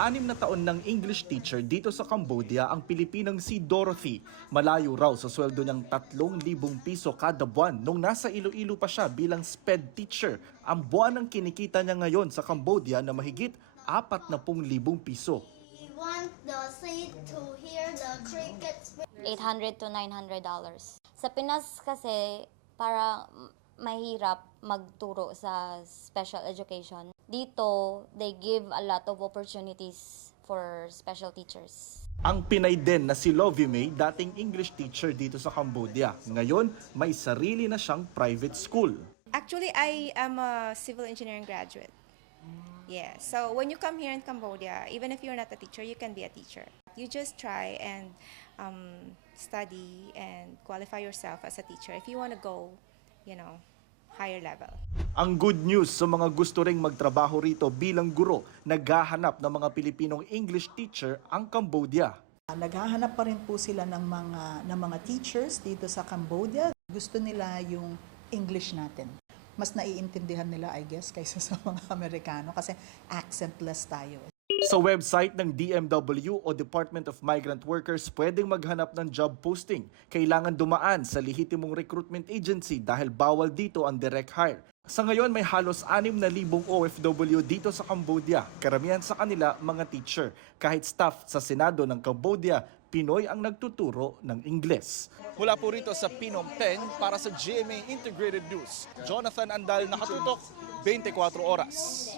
6 na taon ng English teacher dito sa Cambodia ang Pilipinang si Dorothy. Malayo raw sa sweldo niyang 3,000 piso kada buwan nung nasa Iloilo pa siya bilang SPED teacher. Ang buwan ang kinikita niya ngayon sa Cambodia na mahigit 40,000 piso. We want the seat to hear the crickets. $800 to $900. Sa Pinas kasi para mahirap magturo sa special education. Dito, they give a lot of opportunities for special teachers. Ang Pinay din na si Lovie May, dating English teacher dito sa Cambodia. Ngayon, may sarili na siyang private school. Actually, I am a civil engineering graduate. Yeah, so when you come here in Cambodia, even if you're not a teacher, you can be a teacher. You just try and study and qualify yourself as a teacher if you want to go, higher level. Ang good news sa mga gusto ring magtrabaho rito bilang guro, naghahanap ng mga Pilipinong English teacher ang Cambodia. Naghahanap pa rin po sila ng mga teachers dito sa Cambodia. Gusto nila yung English natin. Mas naiintindihan nila, I guess, kaysa sa mga Amerikano kasi accentless tayo. Sa website ng DMW o Department of Migrant Workers, pwedeng maghanap ng job posting. Kailangan dumaan sa lehitimong recruitment agency dahil bawal dito ang direct hire. Sa ngayon, may halos 6,000 OFW dito sa Cambodia. Karamihan sa kanila mga teacher. Kahit staff sa Senado ng Cambodia, Pinoy ang nagtuturo ng Ingles. Mula po rito sa Phnom Penh para sa GMA Integrated News, Jonathan Andal, nakatutok 24 oras.